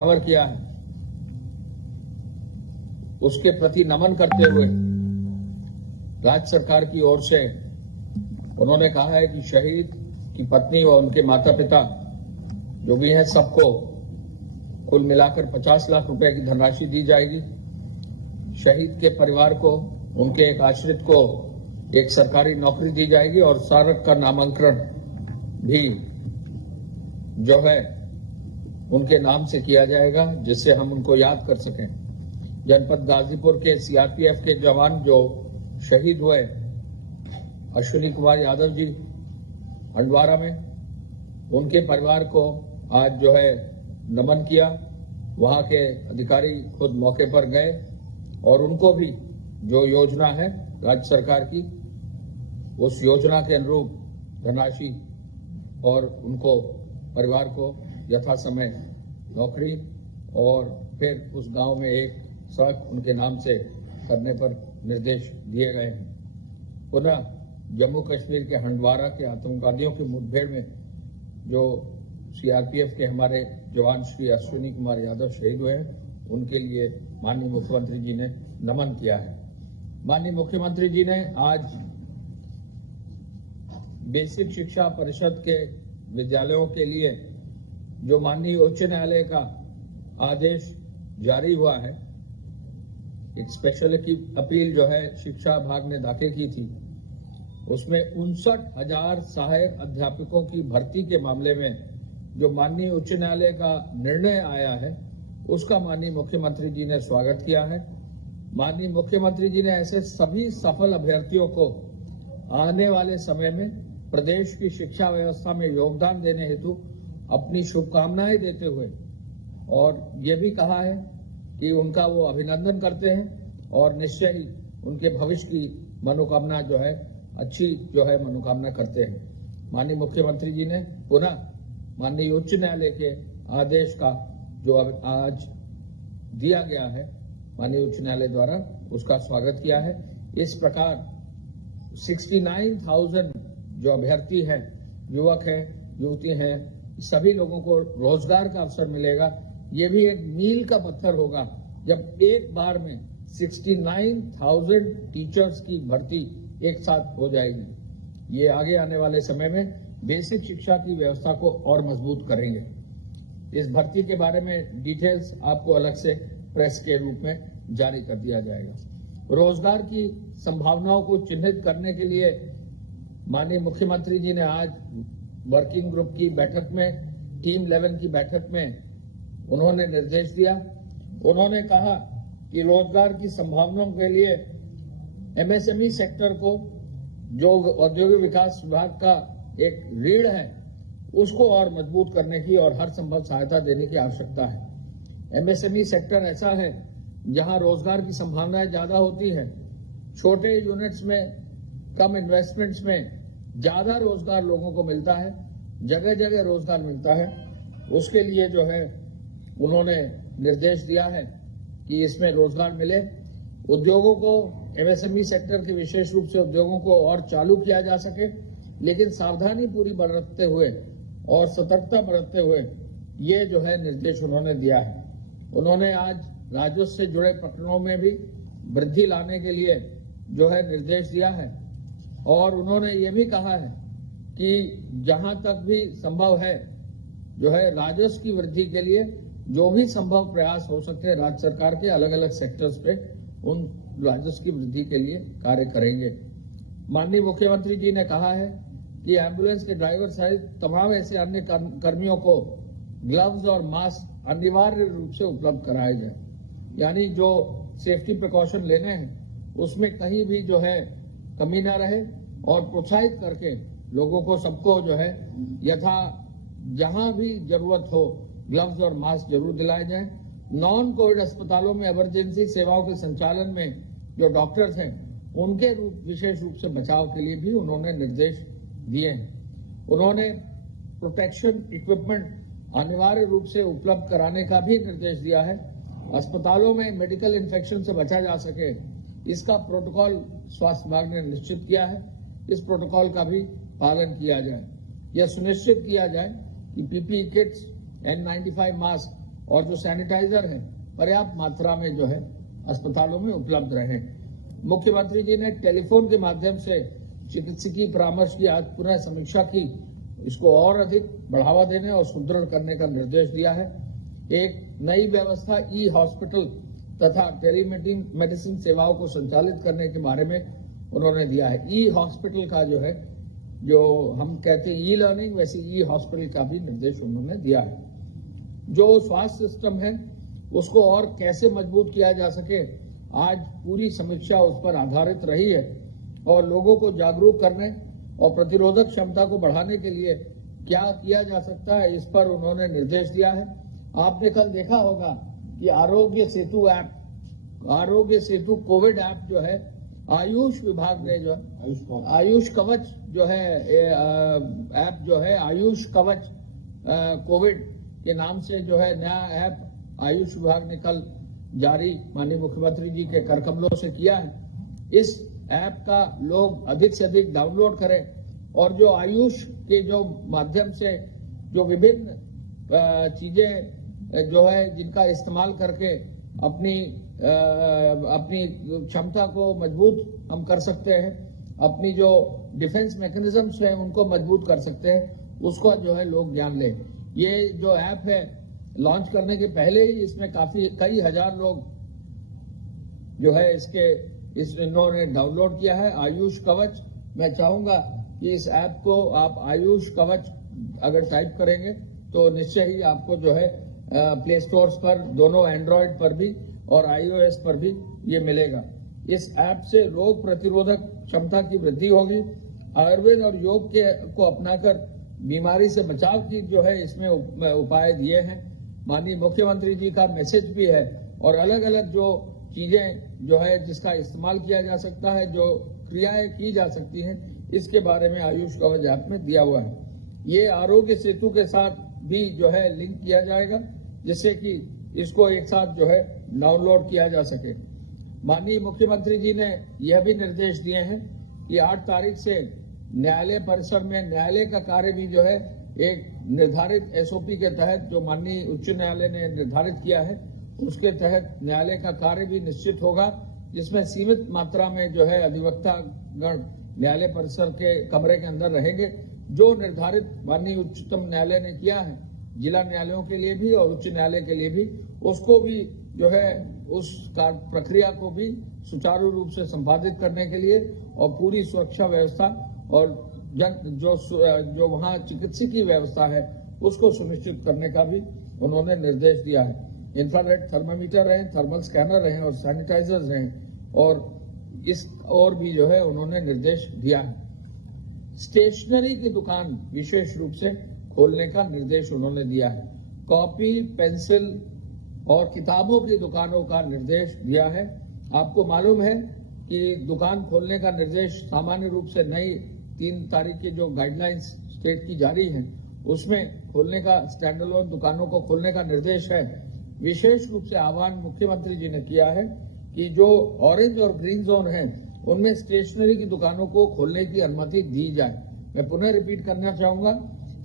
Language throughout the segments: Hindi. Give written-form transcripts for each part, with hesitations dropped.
कवर किया है उसके प्रति नमन करते हुए राज्य सरकार की ओर से उन्होंने कहा है कि शहीद की पत्नी व उनके माता पिता जो भी हैं सबको कुल मिलाकर 50 लाख रुपए की धनराशि दी जाएगी। शहीद के परिवार को, उनके एक आश्रित को एक सरकारी नौकरी दी जाएगी और स्मारक का नामांकन भी जो है उनके नाम से किया जाएगा, जिससे हम उनको याद कर सकें। जनपद गाजीपुर के सीआरपीएफ के जवान जो शहीद हुए अश्विनी कुमार यादव जी हंडवारा में, उनके परिवार को आज जो है नमन किया। वहां के अधिकारी खुद मौके पर गए और उनको भी जो योजना है राज्य सरकार की, उस योजना के अनुरूप धनराशि और उनको परिवार को यथा समय नौकरी और फिर उस गांव में एक सड़क उनके नाम से करने पर निर्देश दिए गए हैं। पुनः जम्मू कश्मीर के हंडवारा के आतंकवादियों की मुठभेड़ में जो सीआरपीएफ के हमारे जवान श्री अश्विनी कुमार यादव शहीद हुए हैं, उनके लिए माननीय मुख्यमंत्री जी ने नमन किया है। माननीय मुख्यमंत्री जी ने आज बेसिक शिक्षा परिषद के विद्यालयों के लिए जो माननीय उच्च न्यायालय का आदेश जारी हुआ है, एक स्पेशल अपील जो है शिक्षा विभाग ने दाखिल की थी, उसमें 59,000 सहायक अध्यापकों की भर्ती के मामले में जो माननीय उच्च न्यायालय का निर्णय आया है, उसका माननीय मुख्यमंत्री जी ने स्वागत किया है। माननीय मुख्यमंत्री जी ने ऐसे सभी सफल अभ्यर्थियों को आने वाले समय में प्रदेश की शिक्षा व्यवस्था में योगदान देने हेतु अपनी शुभकामनाएं देते हुए और ये भी कहा है कि उनका वो अभिनंदन करते हैं और निश्चय ही उनके भविष्य की मनोकामना जो है अच्छी जो है मनोकामना करते हैं। माननीय मुख्यमंत्री जी ने पुनः माननीय उच्च न्यायालय के आदेश का जो आज दिया गया है माननीय उच्च न्यायालय द्वारा, उसका स्वागत किया है। इस प्रकार 69,000 जो अभ्यर्थी हैं, युवक हैं, युवती हैं, सभी लोगों को रोजगार का अवसर मिलेगा। ये भी एक मील का पत्थर होगा जब एक बार में 69,000 टीचर्स की भर्ती एक साथ हो जाएगी। ये आगे आने वाले समय में बेसिक शिक्षा की व्यवस्था को और मजबूत करेंगे। इस भर्ती के बारे में डिटेल्स आपको अलग से प्रेस के रूप में जारी कर दिया जाएगा। रोजगार की संभावनाओं को चिन्हित करने के लिए माननीय मुख्यमंत्री जी ने आज वर्किंग ग्रुप की बैठक में, टीम 11 की बैठक में उन्होंने निर्देश दिया। उन्होंने कहा कि रोजगार की संभावनाओं के लिए एमएसएमई सेक्टर को, जो औद्योगिक विकास विभाग का एक रीढ़ है, उसको और मजबूत करने की और हर संभव सहायता देने की आवश्यकता है। एमएसएमई सेक्टर ऐसा है जहां रोजगार की संभावनाएं ज्यादा होती है। छोटे यूनिट्स में, कम इन्वेस्टमेंट्स में ज्यादा रोजगार लोगों को मिलता है, जगह जगह रोजगार मिलता है। उसके लिए जो है उन्होंने निर्देश दिया है कि इसमें रोजगार मिले। उद्योगों को, एमएसएमई सेक्टर के विशेष रूप से उद्योगों को और चालू किया जा सके, लेकिन सावधानी पूरी बरतते हुए और सतर्कता बरतते हुए ये जो है निर्देश उन्होंने दिया है। उन्होंने आज राजस्व से जुड़े प्रकरणों में भी वृद्धि लाने के लिए जो है निर्देश दिया है और उन्होंने ये भी कहा है कि जहां तक भी संभव है जो है राजस्व की वृद्धि के लिए जो भी संभव प्रयास हो सकते हैं राज्य सरकार के अलग अलग सेक्टर्स पे, उन राजस्व की वृद्धि के लिए कार्य करेंगे। माननीय मुख्यमंत्री जी ने कहा है कि एम्बुलेंस के ड्राइवर सहित तमाम ऐसे अन्य कर्मियों को ग्लव्स और मास्क अनिवार्य रूप से उपलब्ध कराए जाए। यानी जो सेफ्टी प्रिकॉशन लेने हैं उसमें कहीं भी जो है कमी ना रहे और प्रोत्साहित करके लोगों को, सबको जो है यथा जहां भी जरूरत हो ग्लव्स और मास्क जरूर दिलाए जाए। नॉन कोविड अस्पतालों में इमरजेंसी सेवाओं के संचालन में जो डॉक्टर्स हैं उनके विशेष रूप से बचाव के लिए भी उन्होंने निर्देश दिए हैं। उन्होंने प्रोटेक्शन इक्विपमेंट अनिवार्य रूप से उपलब्ध कराने का भी निर्देश दिया है। अस्पतालों में मेडिकल इन्फेक्शन से बचा जा सके, इसका प्रोटोकॉल स्वास्थ्य विभाग ने निश्चित किया है। इस प्रोटोकॉल का भी पालन किया जाए। यह सुनिश्चित किया जाए कि पीपीई किट्स, N95 मास्क और जो सैनिटाइजर है पर्याप्त मात्रा में जो है अस्पतालों में उपलब्ध रहे। मुख्यमंत्री जी ने टेलीफोन के माध्यम से चिकित्सकीय परामर्श की आज पुनः समीक्षा की, इसको और अधिक बढ़ावा देने और सुदृढ़ करने का निर्देश दिया है। एक नई व्यवस्था ई हॉस्पिटल तथा टेलीमेडिसिन सेवाओं को संचालित करने के बारे में उन्होंने दिया है। ई हॉस्पिटल का जो है, जो हम कहते हैं ई लर्निंग, वैसे ई हॉस्पिटल का भी निर्देश उन्होंने दिया है। जो स्वास्थ्य सिस्टम है उसको और कैसे मजबूत किया जा सके, आज पूरी समीक्षा उस पर आधारित रही है और लोगों को जागरूक करने और प्रतिरोधक क्षमता को बढ़ाने के लिए क्या किया जा सकता है, इस पर उन्होंने निर्देश दिया है। आपने कल देखा होगा कि आरोग्य सेतु कोविड ऐप जो है आयुष विभाग ने जो आयुष कवच जो है ऐप जो है आयुष कवच कोविड के नाम से जो है नया ऐप आयुष विभाग ने कल जारी माननीय मुख्यमंत्री जी के कर कमलों से किया है। इस ऐप का लोग अधिक से अधिक डाउनलोड करें और जो आयुष के जो माध्यम से जो विभिन्न चीजें जो है जिनका इस्तेमाल करके अपनी क्षमता को मजबूत हम कर सकते हैं, अपनी जो डिफेंस मैकेनिज्म्स हैं उनको मजबूत कर सकते हैं, उसको जो है लोग ज्ञान लें। ये जो ऐप है लॉन्च करने के पहले ही इसमें कई हजार लोग जो है इन्होंने डाउनलोड किया है आयुष कवच। मैं चाहूंगा कि इस ऐप को आप आयुष कवच अगर टाइप करेंगे तो निश्चय ही आपको जो है प्ले स्टोर्स पर दोनों एंड्रॉयड पर भी और iOS पर भी ये मिलेगा। इस ऐप से रोग प्रतिरोधक क्षमता की वृद्धि होगी। आयुर्वेद और योग को अपनाकर बीमारी से बचाव की जो है इसमें उपाय दिए हैं। माननीय मुख्यमंत्री जी का मैसेज भी है और अलग अलग जो चीजें जो है जिसका इस्तेमाल किया जा सकता है, जो क्रियाएं की जा सकती हैं, इसके बारे में आयुष कवच ऐप में दिया हुआ है। ये आरोग्य सेतु के साथ भी जो है लिंक किया जाएगा जिससे कि इसको एक साथ जो है डाउनलोड किया जा सके। माननीय मुख्यमंत्री जी ने यह भी निर्देश दिए हैं कि 8 तारीख से न्यायालय परिसर में न्यायालय का कार्य भी जो है एक निर्धारित SOP के तहत जो माननीय उच्च न्यायालय ने निर्धारित किया है उसके तहत न्यायालय का कार्य भी निश्चित होगा, जिसमें सीमित मात्रा में जो है अधिवक्ता गण न्यायालय परिसर के कमरे के अंदर रहेंगे। जो निर्धारित माननीय उच्चतम न्यायालय ने किया है जिला न्यायालयों के लिए भी और उच्च न्यायालय के लिए भी, उसको भी जो है उस प्रक्रिया को भी सुचारू रूप से संपादित करने के लिए और पूरी सुरक्षा व्यवस्था और जो वहाँ चिकित्सकीय व्यवस्था है उसको सुनिश्चित करने का भी उन्होंने निर्देश दिया है। इंफ्रारेड थर्मामीटर रहे, थर्मल स्कैनर रहे और सैनिटाइजर्स रहे और भी जो है उन्होंने निर्देश दिया है। स्टेशनरी की दुकान विशेष रूप से खोलने का निर्देश उन्होंने दिया है। कॉपी, पेंसिल और किताबों की दुकानों का निर्देश दिया है। आपको मालूम है कि दुकान खोलने का निर्देश सामान्य रूप से नई 3 तारीख की जो गाइडलाइंस स्टेट की जारी है उसमें खोलने का स्टैंड अलोन दुकानों को खोलने का निर्देश है। विशेष रूप से आह्वान मुख्यमंत्री जी ने किया है कि जो ऑरेंज और ग्रीन जोन है उनमें स्टेशनरी की दुकानों को खोलने की अनुमति दी जाए। मैं पुनः रिपीट करना चाहूंगा,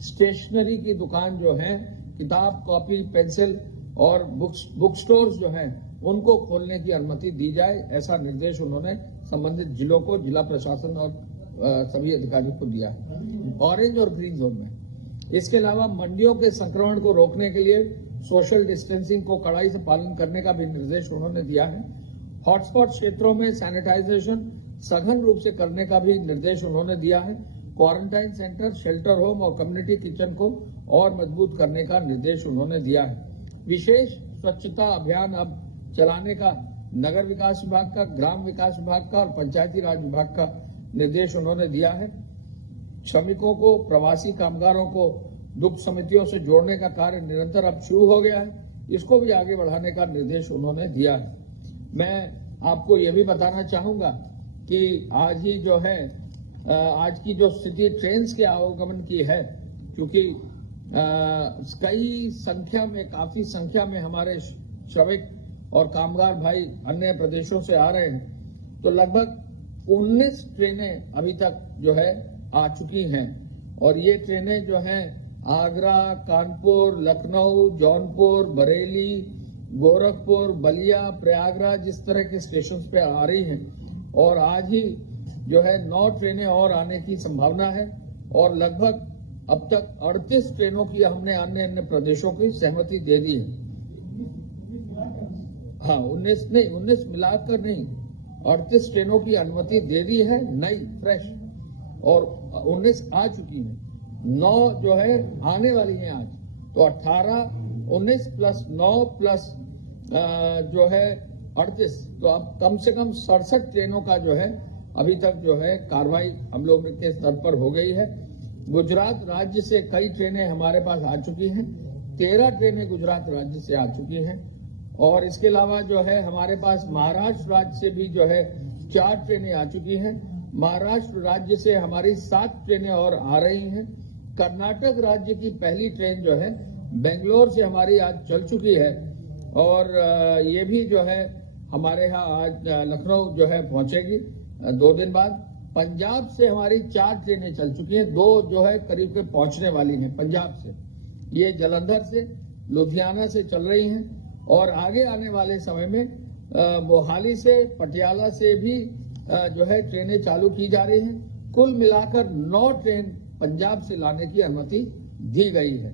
स्टेशनरी की दुकान जो है, किताब, कॉपी, पेंसिल और बुक स्टोर्स जो हैं उनको खोलने की अनुमति दी जाए, ऐसा निर्देश उन्होंने संबंधित जिलों को, जिला प्रशासन और सभी अधिकारियों को दिया है ऑरेंज और ग्रीन जोन में। इसके अलावा मंडियों के संक्रमण को रोकने के लिए सोशल डिस्टेंसिंग को कड़ाई से पालन करने का भी निर्देश उन्होंने दिया है। हॉटस्पॉट क्षेत्रों में सैनिटाइजेशन सघन रूप से करने का भी निर्देश उन्होंने दिया है। क्वारंटाइन सेंटर, शेल्टर होम और कम्युनिटी किचन को और मजबूत करने का निर्देश उन्होंने दिया है। विशेष स्वच्छता अभियान अब चलाने का नगर विकास विभाग का, ग्राम विकास विभाग का और पंचायती राज विभाग का निर्देश उन्होंने दिया है। श्रमिकों को, प्रवासी कामगारों को दुग्ध समितियों से जोड़ने का कार्य निरंतर अब शुरू हो गया है, इसको भी आगे बढ़ाने का निर्देश उन्होंने दिया है। मैं आपको यह भी बताना चाहूंगा कि आज ही जो है आज की जो स्थिति ट्रेन के आवागमन की है, क्योंकि काफी संख्या में हमारे श्रमिक और कामगार भाई अन्य प्रदेशों से आ रहे हैं, तो लगभग 19 ट्रेनें अभी तक जो है आ चुकी हैं और ये ट्रेनें जो हैं आगरा, कानपुर, लखनऊ, जौनपुर, बरेली, गोरखपुर, बलिया, प्रयागराज इस तरह के स्टेशन पे आ रही हैं और आज ही जो है 9 ट्रेनें और आने की संभावना है और लगभग अब तक 38 ट्रेनों की हमने अन्य अन्य प्रदेशों की सहमति दे दी है। हाँ 19 मिलाकर नहीं, 38 ट्रेनों की अनुमति दे दी है नई फ्रेश और 19 आ चुकी हैं, 9 जो है आने वाली हैं आज, तो 18, 19 प्लस 9 प्लस जो है 38, तो अब कम से कम 67 ट्रेनों का जो है अभी तक जो है कार्रवाई हम लोग के स्तर पर हो गई है। गुजरात राज्य से कई ट्रेनें हमारे पास आ चुकी हैं, 13 ट्रेनें गुजरात राज्य से आ चुकी हैं और इसके अलावा जो है हमारे पास महाराष्ट्र राज्य से भी जो है 4 ट्रेनें आ चुकी हैं। महाराष्ट्र राज्य से हमारी 7 ट्रेनें और आ रही हैं। कर्नाटक राज्य की पहली ट्रेन जो है बेंगलोर से हमारी आज चल चुकी है और ये भी जो है हमारे यहाँ आज लखनऊ जो है पहुंचेगी 2 दिन बाद। पंजाब से हमारी 4 ट्रेनें चल चुकी हैं, 2 जो है करीब के पहुंचने वाली हैं पंजाब से, ये जलंधर से, लुधियाना से चल रही हैं और आगे आने वाले समय में मोहाली से, पटियाला से भी जो है ट्रेनें चालू की जा रही हैं। कुल मिलाकर 9 ट्रेन पंजाब से लाने की अनुमति दी गई है।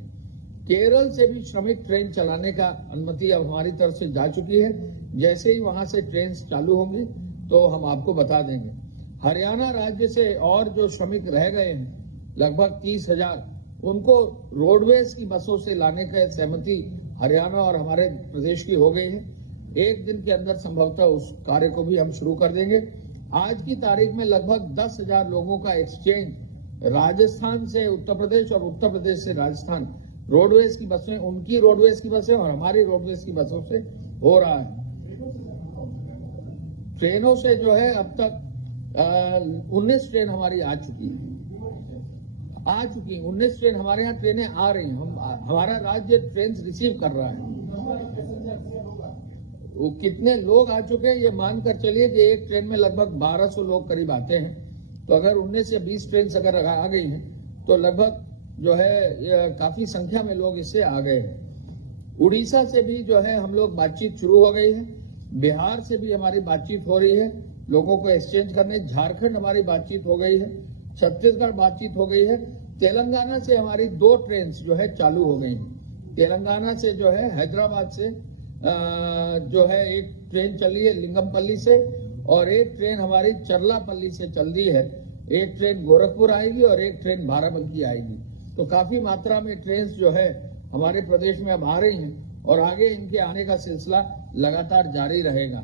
केरल से भी श्रमिक ट्रेन चलाने का अनुमति अब हमारी तरफ से जा चुकी है। जैसे ही वहां से ट्रेन चालू होंगी तो हम आपको बता देंगे। हरियाणा राज्य से और जो श्रमिक रह गए हैं लगभग 30,000, उनको रोडवेज की बसों से लाने का सहमति हरियाणा और हमारे प्रदेश की हो गई है। 1 दिन के अंदर संभवतः उस कार्य को भी हम शुरू कर देंगे। आज की तारीख में लगभग 10,000 लोगों का एक्सचेंज राजस्थान से उत्तर प्रदेश और उत्तर प्रदेश से राजस्थान रोडवेज की बसें, उनकी रोडवेज की बसें और हमारी रोडवेज की बसों से हो रहा है। ट्रेनों से जो है अब तक 19 ट्रेन हमारी आ चुकी 19 ट्रेन हमारे यहाँ ट्रेनें आ रही हैं। हमारा राज्य ट्रेन रिसीव कर रहा है। वो कितने लोग आ चुके हैं ये मानकर चलिए कि एक ट्रेन में लगभग 1200 लोग करीब आते हैं, तो अगर 19 या 20 ट्रेन अगर आ गई हैं तो लगभग जो है काफी संख्या में लोग इससे आ गए हैं। उड़ीसा से भी जो है हम लोग बातचीत शुरू हो गई है, बिहार से भी हमारी बातचीत हो रही है लोगों को एक्सचेंज करने, झारखंड हमारी बातचीत हो गई है, छत्तीसगढ़ बातचीत हो गई है, तेलंगाना से हमारी 2 ट्रेन जो है चालू हो गई हैं। तेलंगाना से जो है हैदराबाद से जो है एक ट्रेन चली है लिंगमपल्ली से और एक ट्रेन हमारी चरलापल्ली से चल रही है। एक ट्रेन गोरखपुर आएगी और एक ट्रेन बाराबंकी आएगी। तो काफी मात्रा में ट्रेन जो है हमारे प्रदेश में अब आ रही हैं और आगे इनके आने का सिलसिला लगातार जारी रहेगा।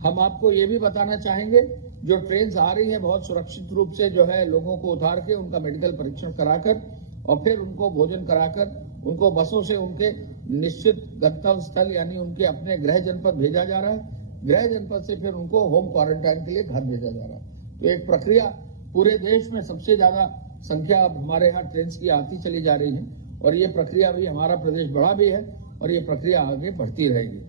हम आपको ये भी बताना चाहेंगे जो ट्रेन आ रही है बहुत सुरक्षित रूप से जो है लोगों को उतार के उनका मेडिकल परीक्षण कराकर और फिर उनको भोजन कराकर उनको बसों से उनके निश्चित गंतव्य स्थल यानी उनके अपने गृह जनपद भेजा जा रहा है। गृह जनपद से फिर उनको होम क्वारंटाइन के लिए घर भेजा जा रहा है। तो एक प्रक्रिया पूरे देश में सबसे ज्यादा संख्या अब हमारे यहाँ ट्रेन की आती चली जा रही है और ये प्रक्रिया भी हमारा प्रदेश बड़ा भी है और ये प्रक्रिया आगे बढ़ती रहेगी।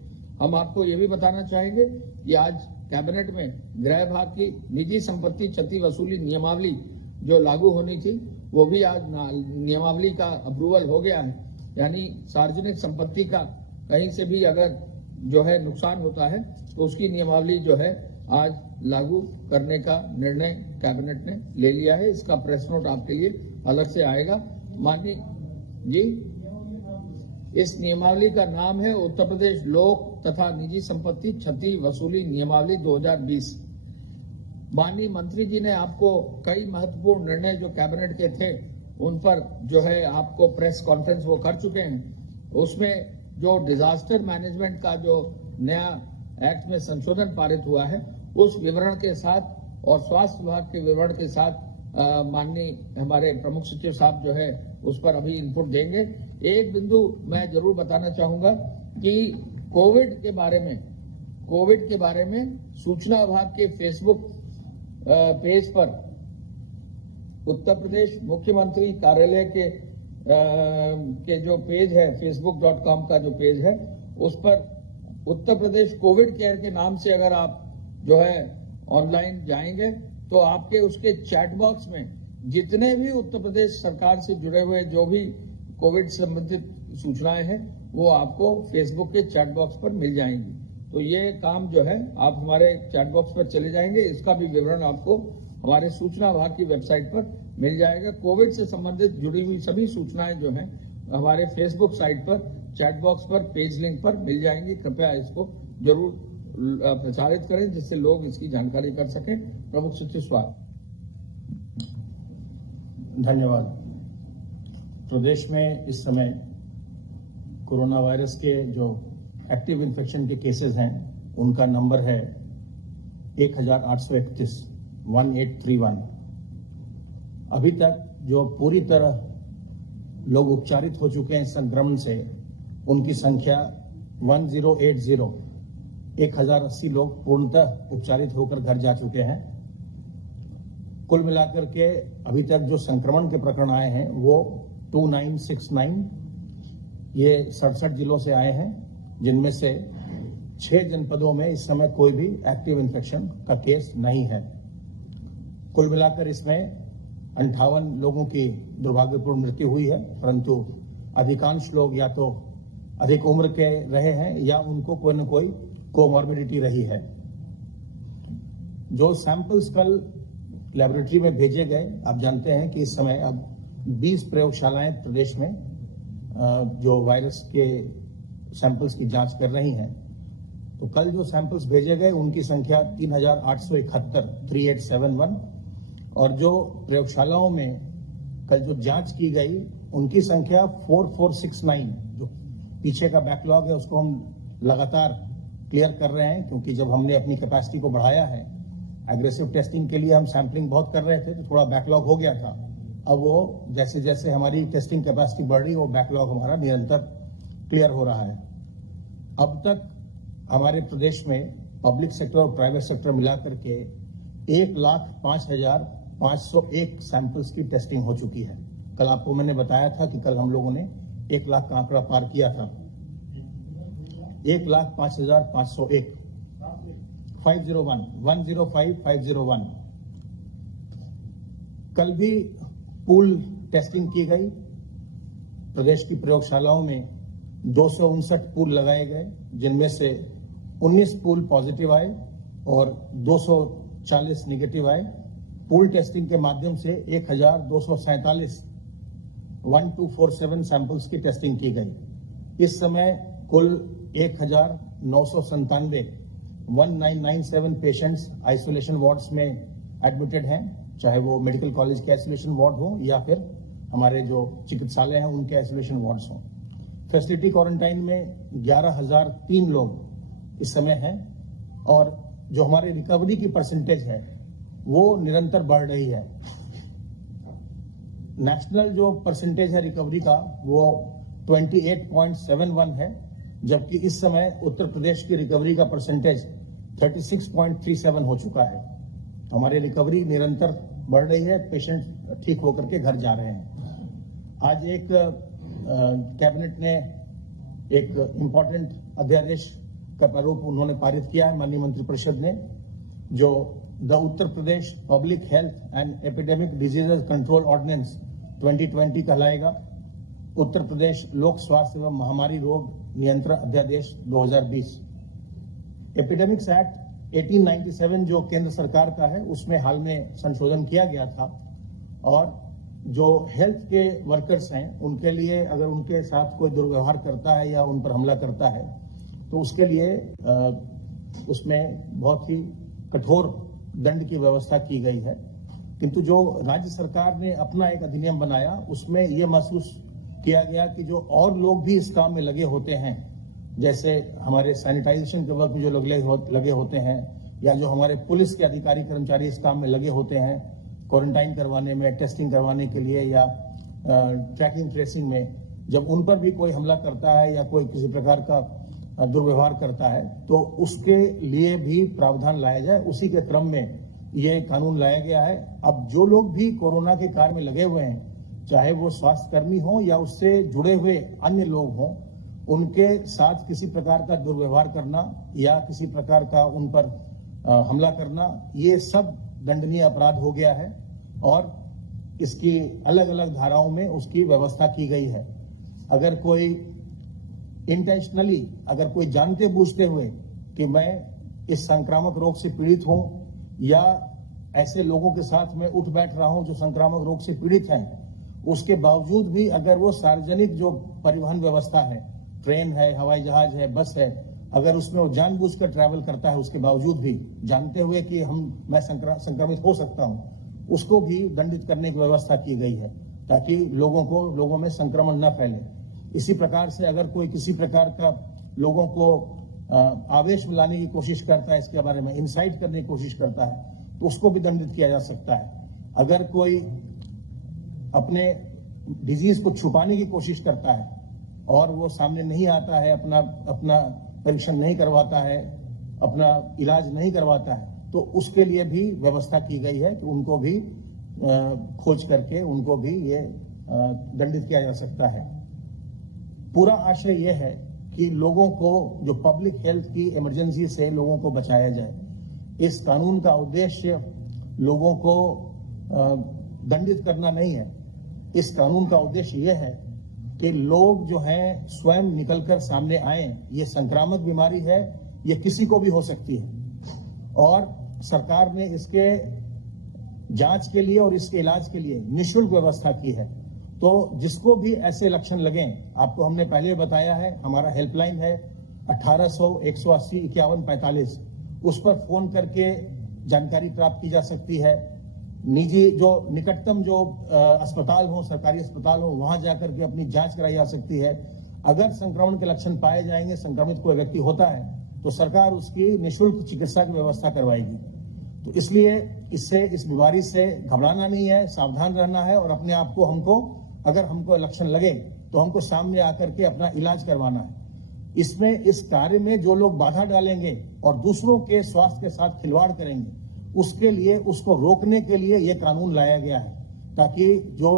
हम आपको ये भी बताना चाहेंगे कि आज कैबिनेट में गृह विभाग की निजी संपत्ति क्षति वसूली नियमावली जो लागू होनी थी वो भी आज नियमावली का अप्रूवल हो गया है। यानी सार्वजनिक संपत्ति का कहीं से भी अगर जो है नुकसान होता है तो उसकी नियमावली जो है आज लागू करने का निर्णय कैबिनेट ने ले लिया है। इसका प्रेस नोट आपके लिए अलग से आएगा। माननीय जी, इस नियमावली का नाम है उत्तर प्रदेश लोक तथा निजी संपत्ति क्षति वसूली नियमावली 2020। माननीय मंत्री जी ने आपको कई महत्वपूर्ण निर्णय जो कैबिनेट के थे उन पर जो है आपको प्रेस कॉन्फ्रेंस वो कर चुके हैं। उसमें जो डिजास्टर मैनेजमेंट का जो नया एक्ट में संशोधन पारित हुआ है उस विवरण के साथ और स्वास्थ्य विभाग के विवरण के साथ माननीय हमारे प्रमुख सचिव साहब जो है उस पर अभी इनपुट देंगे। एक बिंदु मैं जरूर बताना चाहूंगा कि कोविड के बारे में सूचना विभाग के फेसबुक पेज पर उत्तर प्रदेश मुख्यमंत्री कार्यालय के जो पेज है facebook.com का जो पेज है उस पर उत्तर प्रदेश कोविड केयर के नाम से अगर आप जो है ऑनलाइन जाएंगे तो आपके उसके चैट बॉक्स में जितने भी उत्तर प्रदेश सरकार से जुड़े हुए जो भी कोविड संबंधित सूचनाएं हैं वो आपको फेसबुक के चैट बॉक्स पर मिल जाएंगी। तो ये काम जो है आप हमारे चैट बॉक्स पर चले जाएंगे, इसका भी विवरण आपको हमारे सूचना विभाग की वेबसाइट पर मिल जाएगा। कोविड से संबंधित जुड़ी हुई सभी सूचनाएं जो हैं हमारे फेसबुक साइट पर, चैट बॉक्स पर, पेज लिंक पर मिल जाएंगी। कृपया इसको जरूर प्रचारित करें जिससे लोग इसकी जानकारी कर सकें। प्रमुख सचिव स्वास्थ्य। धन्यवाद। प्रदेश में इस समय कोरोना वायरस के जो एक्टिव इन्फेक्शन के केसेस हैं उनका नंबर है 1831, 1831। अभी तक जो पूरी तरह लोग उपचारित हो चुके हैं संक्रमण से उनकी संख्या 1080, 1080 लोग पूर्णतः उपचारित होकर घर जा चुके हैं। कुल मिलाकर के अभी तक जो संक्रमण के प्रकरण आए हैं वो 2969, ये 67 जिलों से आए हैं, जिनमें से 6 जनपदों में इस समय कोई भी एक्टिव इन्फेक्शन का केस नहीं है। कुल मिलाकर इसमें 58 लोगों की दुर्भाग्यपूर्ण मृत्यु हुई है, परंतु अधिकांश लोग या तो अधिक उम्र के रहे हैं या उनको कोई न कोई कोमॉर्बिडिटी रही है। जो सैंपल्स कल लेबोरेटरी में भेजे गए, आप जानते हैं कि इस समय अब 20 प्रयोगशालाएं प्रदेश में जो वायरस के सैंपल्स की जांच कर रही हैं। तो कल जो सैंपल्स भेजे गए उनकी संख्या 3871, 3871, और जो प्रयोगशालाओं में कल जो जांच की गई उनकी संख्या 4469। जो पीछे का बैकलॉग है उसको हम लगातार क्लियर कर रहे हैं, क्योंकि जब हमने अपनी कैपेसिटी को बढ़ाया है एग्रेसिव टेस्टिंग के लिए, हम सैंपलिंग बहुत कर रहे थे तो थोड़ा बैकलॉग हो गया था। अब वो जैसे जैसे हमारी टेस्टिंग कैपेसिटी बढ़ रही है वो बैकलॉग हमारा निरंतर क्लियर हो रहा है। अब तक हमारे प्रदेश में पब्लिक सेक्टर और प्राइवेट सेक्टर मिलाकर के 1,05,501 सैंपल्स की टेस्टिंग हो चुकी है। कल आपको मैंने बताया था कि कल हम लोगों ने 1 लाख का आंकड़ा पार किया था। 1,05,501, 501, 105,501। कल भी पूल टेस्टिंग की गई। प्रदेश की प्रयोगशालाओं में 259 पूल लगाए गए, जिनमें से 19 पूल पॉजिटिव आए और 240 निगेटिव आए। पूल टेस्टिंग के माध्यम से 1,247 1247 सैंपल्स की टेस्टिंग की गई। इस समय कुल 1,997 1997 पेशेंट्स आइसोलेशन वार्ड्स में एडमिटेड हैं, चाहे वो मेडिकल कॉलेज के आइसोलेशन वार्ड हो या फिर हमारे जो चिकित्सालय हैं उनके आइसोलेशन वार्ड्स हों। फैसिलिटी क्वारंटाइन में 11,003 लोग इस समय हैं, और जो हमारे रिकवरी की परसेंटेज है वो निरंतर बढ़ रही है। नेशनल जो परसेंटेज है रिकवरी का वो 28.71 है, जबकि इस समय उत्तर प्रदेश की रिकवरी का परसेंटेज 36.37 हो चुका है। हमारी रिकवरी निरंतर बढ़ रही है, पेशेंट ठीक होकर के घर जा रहे हैं। आज एक कैबिनेट ने एक इम्पोर्टेंट अध्यादेश का प्रारूप उन्होंने पारित किया है, माननीय मंत्रिपरिषद ने, जो the Uttar Pradesh public health and epidemic diseases control ordinance 2020 कहलाएगा। उत्तर प्रदेश लोक स्वास्थ्य एवं महामारी रोग नियंत्रण अध्यादेश 2020। एपिडेमिक्स एक्ट 1897 जो केंद्र सरकार का है उसमें हाल में संशोधन किया गया था, और जो हेल्थ के वर्कर्स हैं उनके लिए अगर उनके साथ कोई दुर्व्यवहार करता है या उन पर हमला करता है तो उसके लिए उसमें बहुत ही कठोर दंड की व्यवस्था की गई है। किंतु जो राज्य सरकार ने अपना एक अधिनियम बनाया उसमें यह महसूस किया गया कि जो और लोग भी इस काम में लगे होते हैं, जैसे हमारे सैनिटाइजेशन के वर्क में जो लोग लगे होते हैं, या जो हमारे पुलिस के अधिकारी कर्मचारी इस काम में लगे होते हैं क्वारंटाइन करवाने में, टेस्टिंग करवाने के लिए या ट्रैकिंग ट्रेसिंग में, जब उन पर भी कोई हमला करता है या कोई किसी प्रकार का दुर्व्यवहार करता है तो उसके लिए भी प्रावधान लाया जाए। उसी के क्रम में ये कानून लाया गया है। अब जो लोग भी कोरोना के कार्य में लगे हुए हैं, चाहे वो स्वास्थ्यकर्मी हो या उससे जुड़े हुए अन्य लोग हों, उनके साथ किसी प्रकार का दुर्व्यवहार करना या किसी प्रकार का उन पर हमला करना, ये सब दंडनीय अपराध हो गया है और इसकी अलग अलग धाराओं में उसकी व्यवस्था की गई है। अगर कोई इंटेंशनली, अगर कोई जानते बूझते हुए कि मैं इस संक्रामक रोग से पीड़ित हूं या ऐसे लोगों के साथ में उठ बैठ रहा हूं जो संक्रामक रोग से पीड़ित हैं, उसके बावजूद भी अगर वो सार्वजनिक जो परिवहन व्यवस्था है, ट्रेन है, हवाई जहाज है, बस है, अगर उसमें वो जानबूझकर ट्रैवल करता है, उसके बावजूद भी जानते हुए कि मैं संक्रमित हो सकता हूं, उसको भी दंडित करने की व्यवस्था की गई है ताकि लोगों में संक्रमण न फैले। इसी प्रकार से अगर कोई किसी प्रकार का लोगों को आवेश में लाने की कोशिश करता है, इसके बारे में इंसाइट करने की कोशिश करता है, तो उसको भी दंडित किया जा सकता है। अगर कोई अपने डिजीज को छुपाने की कोशिश करता है और वो सामने नहीं आता है, अपना परीक्षण नहीं करवाता है, अपना इलाज नहीं करवाता है, तो उसके लिए भी व्यवस्था की गई है कि उनको भी खोज करके उनको भी ये दंडित किया जा सकता है। पूरा आशय यह है कि लोगों को, जो पब्लिक हेल्थ की इमरजेंसी से लोगों को बचाया जाए। इस कानून का उद्देश्य लोगों को दंडित करना नहीं है। इस कानून का उद्देश्य यह है कि लोग जो हैं स्वयं निकलकर सामने आए। ये संक्रामक बीमारी है, ये किसी को भी हो सकती है और सरकार ने इसके जांच के लिए और इसके इलाज के लिए निःशुल्क व्यवस्था की है। तो जिसको भी ऐसे लक्षण लगें, आपको हमने पहले बताया है, हमारा हेल्पलाइन है 1800 180 51 45, उस पर फोन करके जानकारी प्राप्त की जा सकती है। निजी जो निकटतम जो अस्पताल हो, सरकारी अस्पताल हो, वहां जाकर के अपनी जांच कराई जा सकती है। अगर संक्रमण के लक्षण पाए जाएंगे, संक्रमित कोई व्यक्ति होता है, तो सरकार उसकी निःशुल्क चिकित्सा की व्यवस्था करवाएगी। तो इसलिए इस बीमारी से घबराना नहीं है, सावधान रहना है और अपने आप को अगर हमको लक्षण लगे तो हमको सामने आकर के अपना इलाज करवाना है। इसमें इस कार्य में जो लोग बाधा डालेंगे और दूसरों के स्वास्थ्य के साथ खिलवाड़ करेंगे, उसके लिए, उसको रोकने के लिए यह कानून लाया गया है, ताकि जो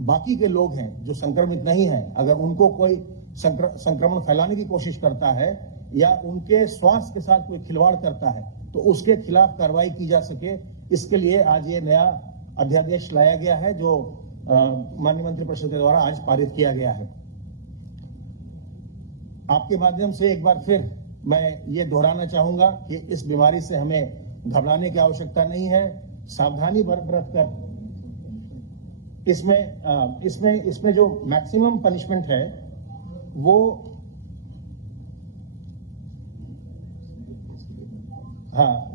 बाकी के लोग हैं जो संक्रमित नहीं हैं, अगर उनको कोई संक्रमण फैलाने की कोशिश करता है या उनके स्वास्थ्य के साथ कोई खिलवाड़ करता है, तो उसके खिलाफ कार्रवाई की जा सके। इसके लिए आज ये नया अध्यादेश लाया गया है जो माननीय मंत्रिपरिषद के द्वारा आज पारित किया गया है। आपके माध्यम से एक बार फिर मैं ये दोहराना चाहूंगा कि इस बीमारी से हमें घबराने की आवश्यकता नहीं है। सावधानी बरत कर इसमें जो मैक्सिमम पनिशमेंट है वो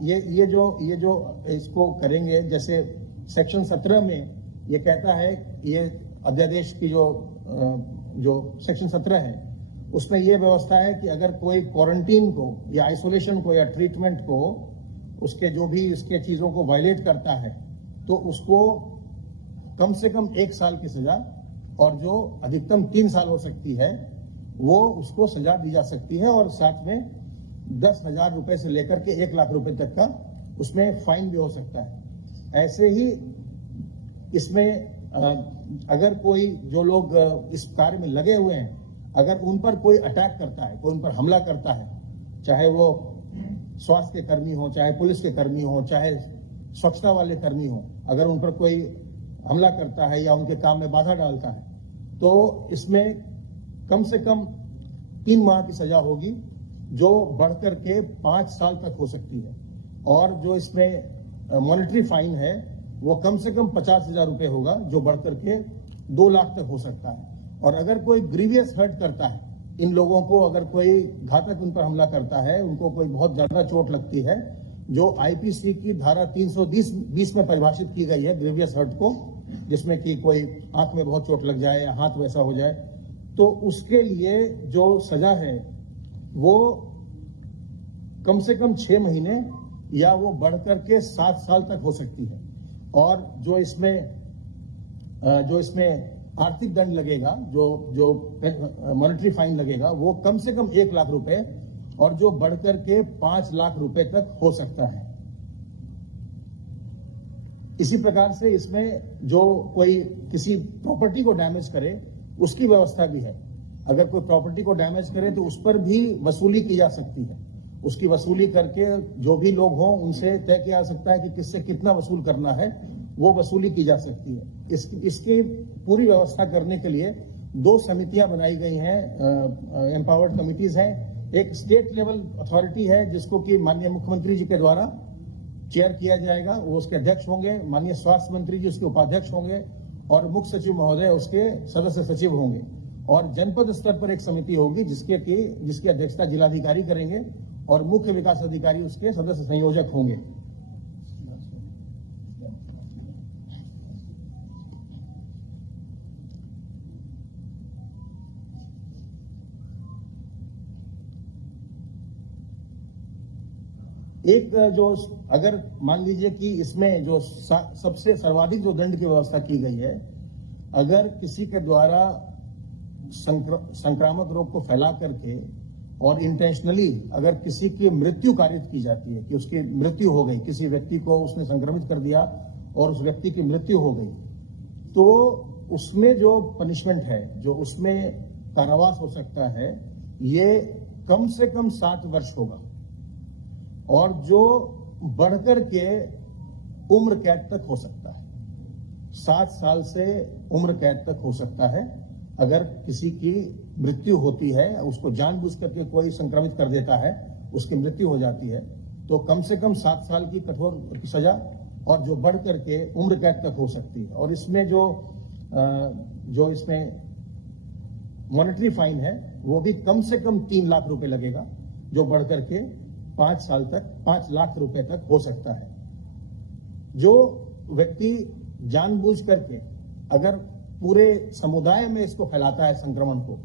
ये जो इसको करेंगे, जैसे सेक्शन 17 में ये कहता है, ये अध्यादेश की जो सेक्शन 17 है उसमें ये व्यवस्था है कि अगर कोई क्वारंटीन को या आइसोलेशन को या ट्रीटमेंट को, उसके जो भी इसके चीजों को वायलेट करता है, तो उसको कम से कम 1 साल की सजा और जो अधिकतम 3 साल हो सकती है वो उसको सजा दी जा सकती है और साथ में 10,000 रुपए से लेकर के 1 लाख रुपए तक का उसमें फाइन भी हो सकता है। ऐसे ही इसमें अगर कोई, जो लोग इस कार्य में लगे हुए हैं, अगर उन पर कोई अटैक करता है, कोई उन पर हमला करता है, चाहे वो स्वास्थ्य के कर्मी हो, चाहे पुलिस के कर्मी हो, चाहे स्वच्छता वाले कर्मी हो, अगर उन पर कोई हमला करता है या उनके काम में बाधा डालता है, तो इसमें कम से कम 3 माह की सजा होगी, जो बढ़कर के 5 साल तक हो सकती है। और जो इसमें मॉनेटरी फाइन है वो कम से कम 50,000 रुपए होगा, जो बढ़कर के 2 लाख तक हो सकता है। और अगर कोई ग्रीवियस हर्ट करता है, इन लोगों को अगर कोई घातक उन पर हमला करता है, उनको कोई बहुत ज्यादा चोट लगती है, जो आईपीसी की धारा 320 में परिभाषित की गई है ग्रीवियस हर्ट को, जिसमें कि कोई आंख में बहुत चोट लग जाए या हाथ वैसा हो जाए, तो उसके लिए जो सजा है वो कम से कम 6 महीने या वो बढ़कर के 7 साल तक हो सकती है। और जो इसमें आर्थिक दंड लगेगा, जो मॉनेटरी फाइन लगेगा, वो कम से कम 1 लाख रुपए और जो बढ़कर के 5 लाख रुपए तक हो सकता है। इसी प्रकार से इसमें जो कोई किसी प्रॉपर्टी को डैमेज करे, उसकी व्यवस्था भी है। अगर कोई प्रॉपर्टी को डैमेज करे तो उस पर भी वसूली की जा सकती है। उसकी वसूली करके जो भी लोग हों उनसे तय किया जा सकता है कि किससे कितना वसूल करना है, वो वसूली की जा सकती है। इसकी पूरी व्यवस्था करने के लिए 2 समितियां बनाई गई हैं, एम्पावर्ड कमिटीज हैं। एक स्टेट लेवल अथॉरिटी है जिसको कि माननीय मुख्यमंत्री जी के द्वारा चेयर किया जाएगा, वो उसके अध्यक्ष होंगे। माननीय स्वास्थ्य मंत्री जी उसके उपाध्यक्ष होंगे और मुख्य सचिव महोदय उसके सदस्य सचिव होंगे। और जनपद स्तर पर एक समिति होगी जिसकी अध्यक्षता जिलाधिकारी करेंगे और मुख्य विकास अधिकारी उसके सदस्य संयोजक होंगे। एक जो अगर मान लीजिए कि इसमें जो सबसे सर्वाधिक जो दंड की व्यवस्था की गई है, अगर किसी के द्वारा संक्रामक रोग को फैला करके और इंटेंशनली अगर किसी की मृत्यु कारित की जाती है कि उसकी मृत्यु हो गई, किसी व्यक्ति को उसने संक्रमित कर दिया और उस व्यक्ति की मृत्यु हो गई, तो उसमें जो पनिशमेंट है, जो उसमें कारावास हो सकता है, ये कम से कम 7 वर्ष होगा और जो बढ़कर के उम्र कैद तक हो सकता है। 7 साल से उम्र कैद तक हो सकता है। अगर किसी की मृत्यु होती है, उसको जानबूझ करके कोई संक्रमित कर देता है, उसकी मृत्यु हो जाती है, तो कम से कम 7 साल की कठोर सजा और जो बढ़ करके उम्र कैद तक हो सकती है। और इसमें जो इसमें मॉनेटरी फाइन है वो भी कम से कम 3 लाख रुपए लगेगा, जो बढ़ करके 5 साल तक 5 लाख रुपए तक हो सकता है। जो व्यक्ति जानबूझ करके अगर पूरे समुदाय में इसको फैलाता है, संक्रमण को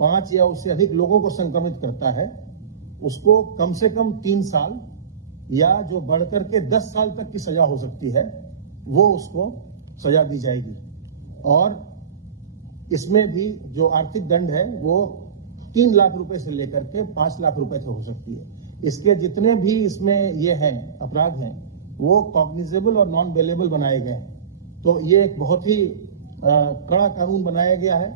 5 या उससे अधिक लोगों को संक्रमित करता है, उसको कम से कम 3 साल या जो बढ़कर के 10 साल तक की सजा हो सकती है, वो उसको सजा दी जाएगी। और इसमें भी जो आर्थिक दंड है वो 3 लाख रुपए से लेकर के 5 लाख रुपए तक हो सकती है। इसके जितने भी इसमें ये हैं अपराध हैं, वो कॉग्निजेबल और नॉन बेलेबल बनाए गए हैं। तो ये एक बहुत ही कड़ा कानून बनाया गया है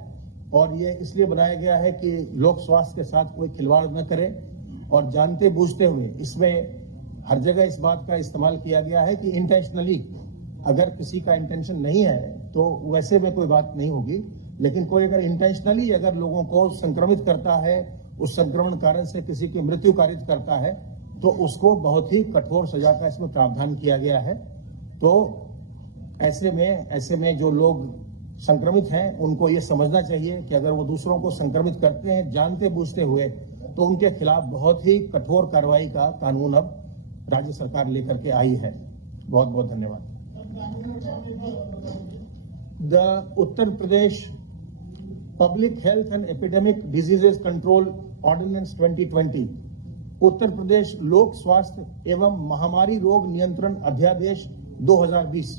और ये इसलिए बनाया गया है कि लोक स्वास्थ्य के साथ कोई खिलवाड़ न करें। और जानते बूझते हुए इसमें हर जगह इस बात का इस्तेमाल किया गया है कि इंटेंशनली, अगर किसी का इंटेंशन नहीं है तो वैसे में कोई बात नहीं होगी, लेकिन कोई अगर इंटेंशनली अगर लोगों को संक्रमित करता है, उस संक्रमण कारण से किसी की मृत्यु कारित करता है, तो उसको बहुत ही कठोर सजा का इसमें प्रावधान किया गया है। तो ऐसे में जो लोग संक्रमित हैं उनको ये समझना चाहिए कि अगर वो दूसरों को संक्रमित करते हैं जानते बूझते हुए, तो उनके खिलाफ बहुत ही कठोर कार्रवाई का कानून अब राज्य सरकार लेकर के आई है। बहुत बहुत धन्यवाद। The Uttar Pradesh public health and epidemic diseases control ordinance 2020, Uttar Pradesh लोक स्वास्थ्य एवं महामारी रोग नियंत्रण अध्यादेश 2020।